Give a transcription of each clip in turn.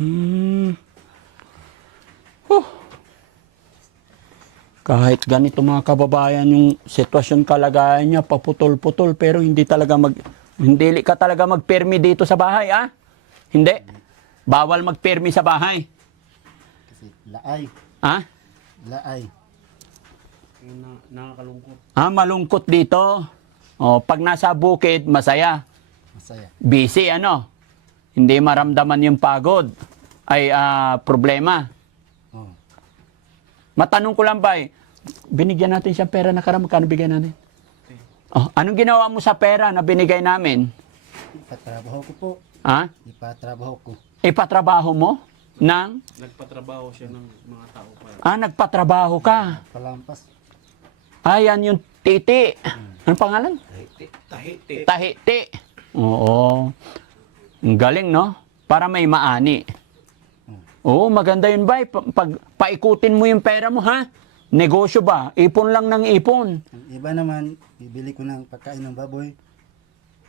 Mm. Oh. Kahit ganito mga kababayan yung sitwasyon kalagayan niya, paputol-putol, pero hindi ka talaga magpermi dito sa bahay, ah? Hindi. Bawal magpermi sa bahay. Kasi laay. Ah? Laay. Nakakalungkot. Ah, malungkot dito. Oh, pag nasa bukid, masaya. Masaya. Busy, ano? Hindi maramdaman yung pagod. Ay, problema. Oh. Matanong ko lang ba, binigyan natin siyang pera na karam, magkano bigyan natin? Oh, anong ginawa mo sa pera na binigay namin? Ipatrabaho ko po. Ha? Ipatrabaho ko. Ipatrabaho mo? Nagpatrabaho siya ng mga tao para. Nagpatrabaho ka. Palampas. Yan yung titi. Anong pangalan? Tahiti. Tahiti. Oo. Ang galing, no? Para may maani. Oo, maganda yun ba? Pag paikutin mo yung pera mo, ha? Negosyo ba? Ipon lang ng ipon. Ang iba naman, bibili ko ng pagkain ng baboy.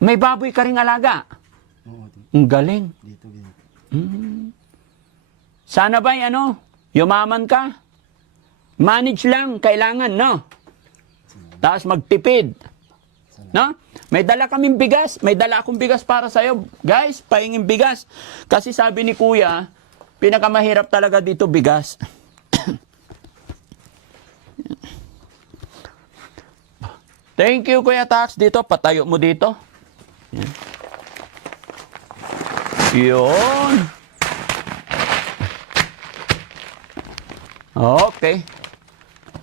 May baboy ka ring alaga. Oo, Ang galing. dito. Sana ba yumaman ka? Manage lang, kailangan, no? Tapos magtipid. No? May dala kaming bigas. May dala akong bigas para sa'yo. Guys, pahinging bigas. Kasi sabi ni Kuya, pinakamahirap talaga dito bigas. Thank you, Kuya Tax. Dito, patayo mo dito. Yan. Yun. Okay.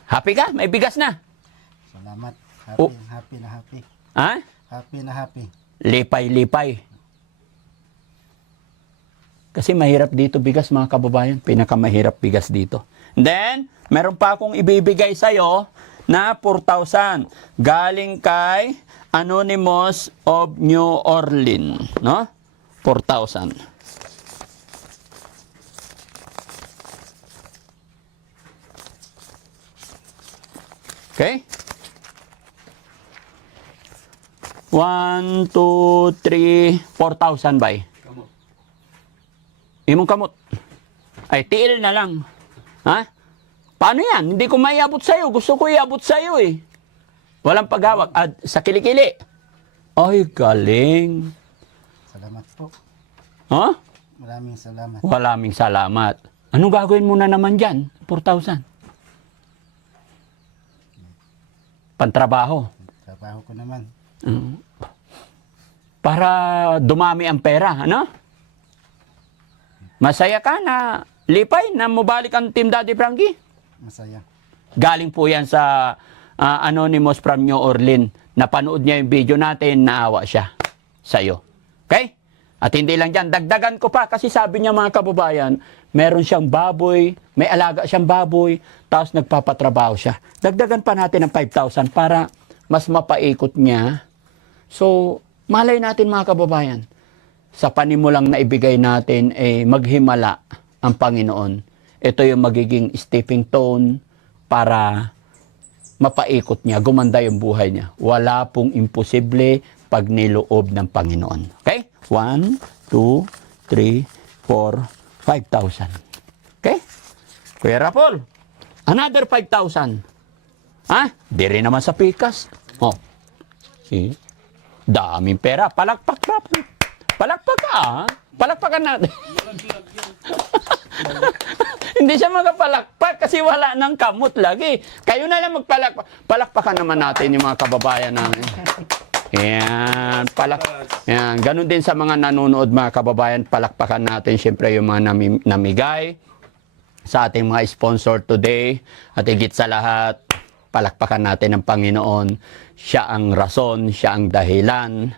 Happy ka? May bigas na. Salamat. Happy, Oh. happy na happy. Ha? Happy na happy. Lipay-lipay. Kasi mahirap dito bigas, mga kababayan. Pinakamahirap bigas dito. Then, meron pa akong ibibigay sa'yo na 4,000. Galing kay Anonymous of New Orleans. No? 4,000. Okay? 1, 2, 3, 4,000 bay. Kamot. Imong kamot. Ay, tiil na lang. Ha? Paano yan? Hindi ko maiabot sa'yo. Gusto ko iabot sa'yo eh. Walang paghawak. Sa kilikili. Ay, galing. Salamat po. Ha? Maraming salamat. Maraming salamat. Anong gagawin mo na naman dyan? 4,000. Pantrabaho. Trabaho ko naman. Para dumami ang pera, ano? Masaya ka na lipay na mabalik ang Team Daddy Frankie? Masaya. Galing po yan sa Anonymous from New Orleans. Napanood niya yung video natin, naawa siya sa'yo. Okay? At hindi lang dyan, dagdagan ko pa kasi sabi niya mga kababayan, meron siyang baboy, may alaga siyang baboy, tapos nagpapatrabaho siya. Dagdagan pa natin ng 5,000 para mas mapaikot niya. So, malay natin mga kababayan, sa panimulang na ibigay natin, maghimala ang Panginoon. Ito yung magiging stepping stone para mapaikot niya, gumanda yung buhay niya. Wala pong imposible pag niloob ng Panginoon. Okay? 1, 2, 3, 4, 5,000. Okay? Kuya Rapol, another 5,000. Ha? Di rin naman sa pikas. Oh. See? Daming pera. Palakpak, Rapol. Palakpak ka, ha? Palakpakan natin. Hindi siya magpalakpak kasi wala nang kamot lagi. Kayo na lang magpalakpak. Palakpakan naman natin yung mga kababayan namin. Yan, yan. Ganun din sa mga nanonood mga kababayan, palakpakan natin siyempre yung mga namigay sa ating mga sponsor today. At higit sa lahat, palakpakan natin ang Panginoon. Siya ang rason, siya ang dahilan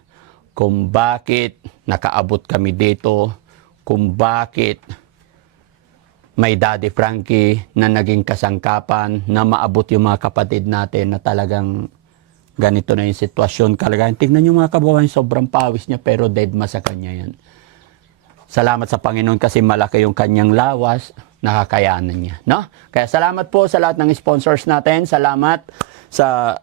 kung bakit nakaabot kami dito, kung bakit may Daddy Frankie na naging kasangkapan na maabot yung mga kapatid natin na talagang ganito na yung sitwasyon. Kalagayan. Tignan nyo mga kababayan, sobrang pawis niya pero dead ma sa kanya yan. Salamat sa Panginoon kasi malaki yung kanyang lawas, nakakayanan niya. No? Kaya salamat po sa lahat ng sponsors natin. Salamat sa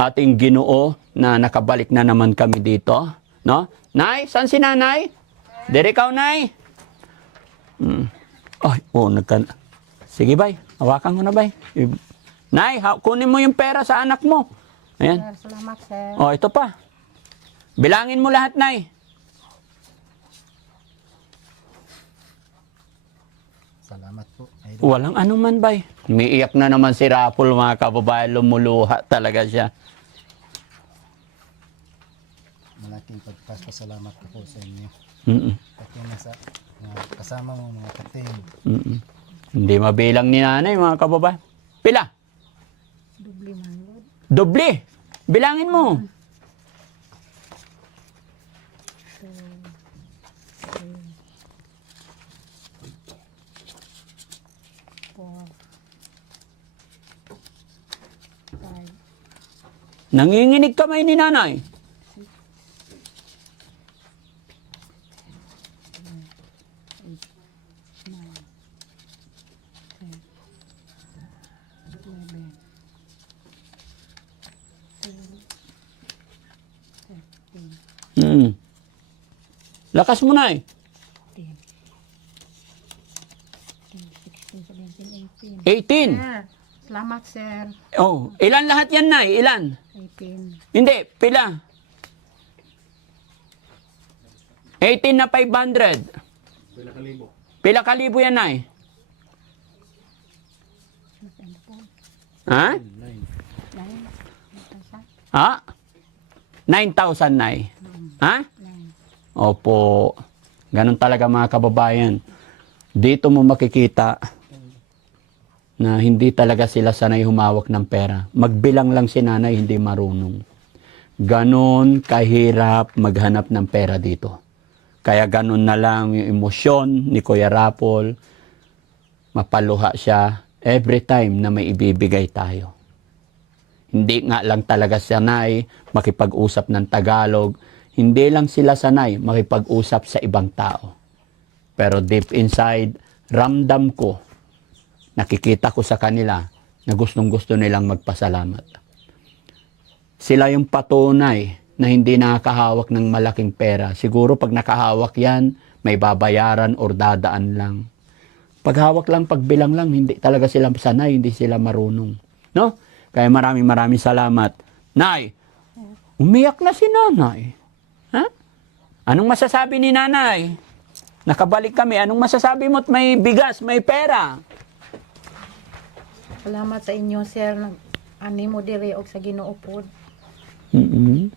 ating Ginoo na nakabalik na naman kami dito. No? Nay, saan si Nanay? Dere ikaw, Nay? Ay, Sige, bay. Hawakan ko na, bay. Nay, kunin mo yung pera sa anak mo. Ayan. Sir, salamat, sir. Oh, ito pa. Bilangin mo lahat, Nay. Salamat po, idol. Walang anuman, bay. Umiiyak na naman si Rapol, mga kababayan. Lumuluha talaga siya. Malaking pagpapasalamat ko po sa inyo. Mm-mm. Pati na sa kasama mo mga kating. Mm-mm. Hindi mabilang ni nanay, mga kababayan. Pila? Dubli man, Lord. Doble. Bilangin mo. 2, 3, 4, 5, Nanginginig kamay ni nanay. 11, 12, 13, Lakas mo, Nay. 16, 17, 18. 18. Sir, salamat, sir. Oh, ilan lahat yan, Nay? Ilan? 18. Hindi, pila. 18 na 500. Pila kalibo. Pila kalibo yan, Nay? Ano po? Ha? 9. Ha? 9,000, Nay. Ha? 9. Opo. Ganun talaga, mga kababayan. Dito mo makikita na hindi talaga sila sanay humawak ng pera. Magbilang lang si nanay, hindi marunong. Ganon kahirap maghanap ng pera dito. Kaya ganon na lang yung emosyon ni Kuya Rapol. Mapaluha siya every time na may ibibigay tayo. Hindi nga lang talaga sanay makipag-usap ng Tagalog. Hindi lang sila sanay makipag-usap sa ibang tao. Pero deep inside, ramdam ko, nakikita ko sa kanila na gustong-gusto nilang magpasalamat. Sila yung patunay na hindi nakakahawak ng malaking pera. Siguro pag nakahawak yan, may babayaran or dadaan lang. Paghawak lang, pagbilang lang, hindi talaga sila sanay, hindi sila marunong. No? Kaya maraming salamat. Nay, umiyak na si nanay. Ha? Anong masasabi ni nanay? Nakabalik kami. Anong masasabi mo at may bigas, may pera? Salamat sa inyo, sir. Ani mo dire og sa Ginoo pod. Mm-hmm.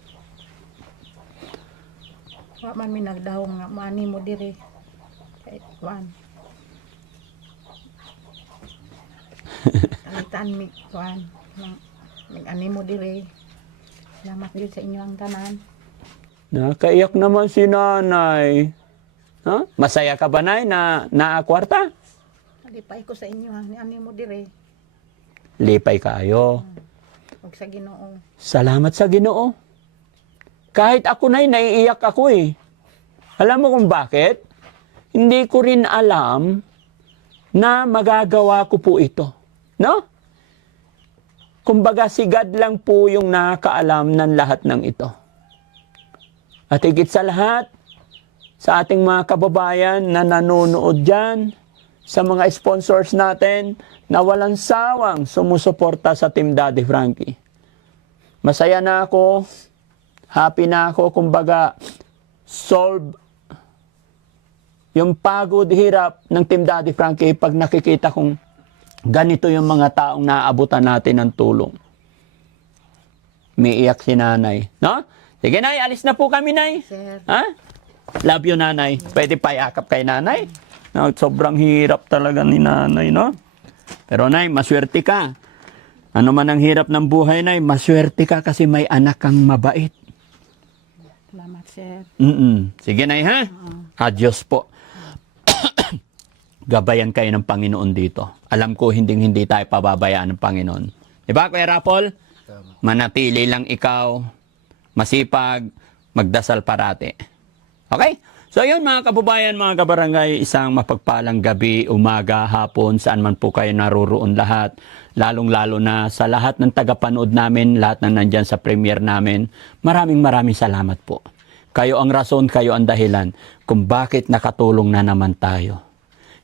Wa man mi nagdahom nga maani mo dire. Kay kuan. Alitan mi kuan. Ani mo dire. Salamat gyud sa inyo ang tanan. Nakaiyak naman si nanay. Ha? Masaya ka ba, Nay, na naakwarta? Alipay ko sa inyo ha. Ani mo dire. Lipay kayo. Og sa Ginoo. Salamat sa Ginoo. Kahit ako, Nay, naiiyak ako eh. Alam mo kung bakit? Hindi ko rin alam na magagawa ko po ito. No? Kumbaga, si God lang po yung nakakaalam ng lahat ng ito. At higit sa lahat, sa ating mga kababayan na nanonood dyan, sa mga sponsors natin na walang sawang sumusuporta sa Team Daddy Frankie. Masaya na ako, happy na ako, kumbaga, solve yung pagod, hirap ng Team Daddy Frankie pag nakikita kong ganito yung mga taong naaabutan natin ng tulong. Umiiyak si nanay. No? Sige, Nay, alis na po kami, Nay. Sir. Ha? Love you, nanay. Pwede payakap kay nanay? No, sobrang hirap talaga ni nanay, no? Pero, Nay, maswerte ka. Ano man ang hirap ng buhay, Nay, maswerte ka kasi may anak kang mabait. Salamat, sir. Sige, Nay, ha? Adios po. Gabayan kayo ng Panginoon dito. Alam ko, hindi tayo pababayaan ng Panginoon. Diba, Kuya Rapol? Tama. Manatili lang ikaw, masipag, magdasal parati. Okay? So yun mga kababayan, mga kabarangay, isang mapagpalang gabi, umaga, hapon, saan man po kayo naroroon lahat. Lalong-lalo na sa lahat ng tagapanood namin, lahat na nandyan sa premiere namin. Maraming salamat po. Kayo ang rason, kayo ang dahilan kung bakit nakatulong na naman tayo.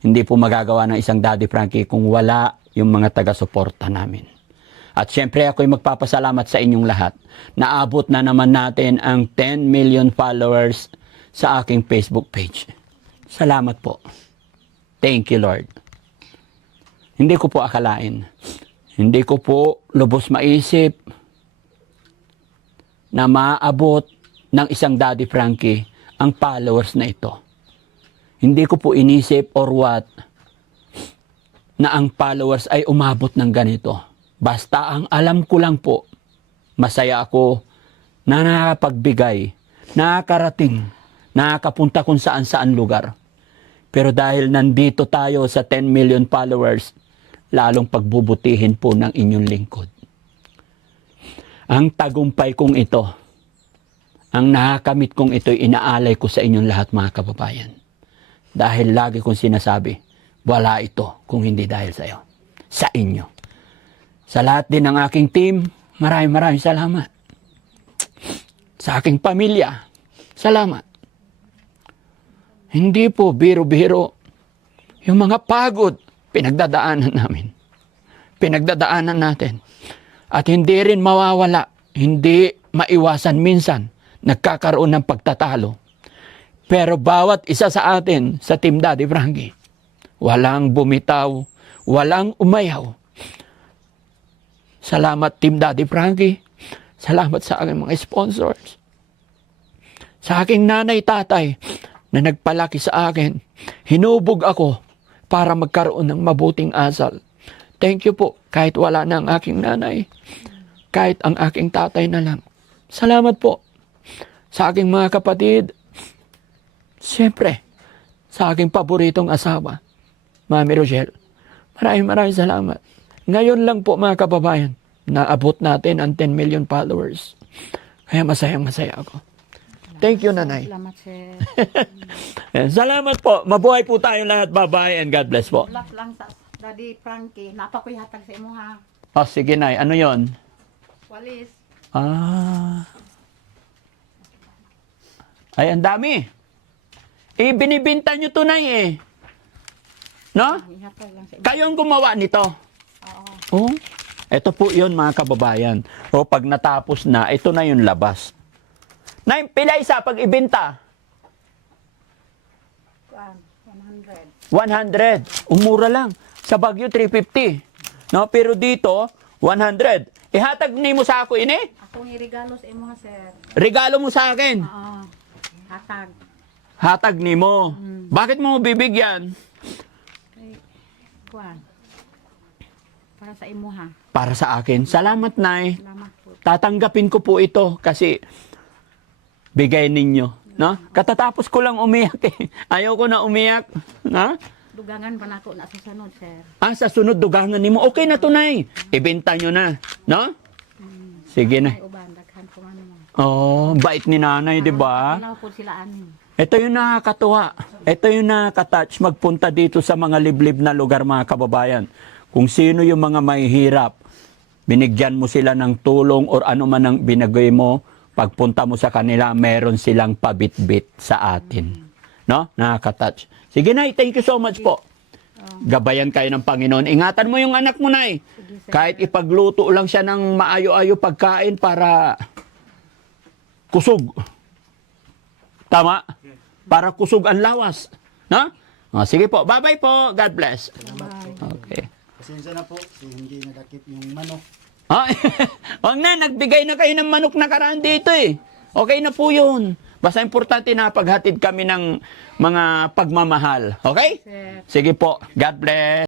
hindi po magagawa ng isang Daddy Frankie kung wala yung mga taga-suporta namin. At syempre ako'y magpapasalamat sa inyong lahat. Naabot na naman natin ang 10 million followers sa aking Facebook page. Salamat po. Thank you, Lord. Hindi ko po akalain. Hindi ko po lubos maisip na maabot ng isang Daddy Frankie ang followers na ito. Hindi ko po inisip or what na ang followers ay umabot ng ganito. Basta ang alam ko lang po, masaya ako na nakakapagbigay, nakakarating, nakakapunta kung saan-saan lugar. Pero dahil nandito tayo sa 10 million followers, lalong pagbubutihin po ng inyong lingkod. Ang tagumpay kong ito, ang nakakamit kong ito'y inaalay ko sa inyong lahat mga kababayan. Dahil lagi kong sinasabi, wala ito kung hindi dahil sa iyo, sa inyo. Sa lahat din ng aking team, maraming salamat. Sa aking pamilya, salamat. Hindi po biro-biro yung mga pagod, pinagdadaanan namin. Pinagdadaanan natin. At hindi rin mawawala, hindi maiwasan minsan, nagkakaroon ng pagtatalo. Pero bawat isa sa atin, sa Team Daddy Frankie, walang bumitaw, walang umayaw. Salamat Team Daddy Frankie. Salamat sa aking mga sponsors. Sa aking nanay, tatay, na nagpalaki sa akin. Hinubog ako para magkaroon ng mabuting asal. Thank you po, kahit wala na ang aking nanay. Kahit ang aking tatay na lang. Salamat po sa aking mga kapatid. Siyempre, sa aking paboritong asawa, Mami Rochelle. Maraming salamat. Ngayon lang po mga kababayan, naabot natin ang 10 million followers. Kaya masaya ako. Thank you, Nanay. Salamat, sir. Salamat po. Mabuhay po tayong lahat. Bye-bye and God bless po. Lap lang sa Daddy Frankie. Napakoy hatag sa imo ha. Oh, sige, Nay. Ano yon? Walis. Ay, ang dami. Binibinta nyo to, Nay, eh. No? Ihatag lang sa imo. Kayo ang gumawa nito. Oo. Oh, ito po yun, mga kababayan. O, pag natapos na, ito na yung labas. Nay, pila isa pag ibenta? 100. 100. Umura lang. Sa Baguio, 350. No? Pero dito, 100. Ihatag ni mo sa ako ini? Akong irigalo sa imo ha, sir. Regalo mo sa akin. Oo. Hatag. Hatag ni mo. Bakit mo bibigyan? Kay kuan. Para sa imo ha. Para sa akin. Salamat, Nay. Salamat po. Tatanggapin ko po ito kasi bigay ninyo. No? Katatapos ko lang umiyak eh. Ayaw ko na umiyak. Ha? Dugangan pa nako na sa sunod, sir. Sa sunod dugangan ni mo. Okay na to, Nay. Ibenta nyo na. No? Sige na. Ay uban daghan ko ano mo. Oh, bait ni Nanay, di ba? Ano po sila anin. Ito yung nakakatuwa. Ito yung nakakatouch magpunta dito sa mga liblib na lugar, mga kababayan. Kung sino yung mga mahihirap, binigyan mo sila ng tulong or ano man ang binigay mo, pagpunta mo sa kanila, meron silang pabitbit sa atin. No? Nakakatouch. Sige, Nay, thank you so much po. Gabayan kayo ng Panginoon. Ingatan mo yung anak mo, Nay. Kahit ipagluto lang siya ng maayo-ayo pagkain para kusog. Tama? Para kusog ang lawas. No? Sige po. Bye-bye po. God bless. Okay. Pasensya na po, hindi nadakip yung manok. Wag na, nagbigay na kayo ng manok na karaan dito eh. Okay na po yun. Basta importante na paghatid kami ng mga pagmamahal. Okay? Sir. Sige po. God bless.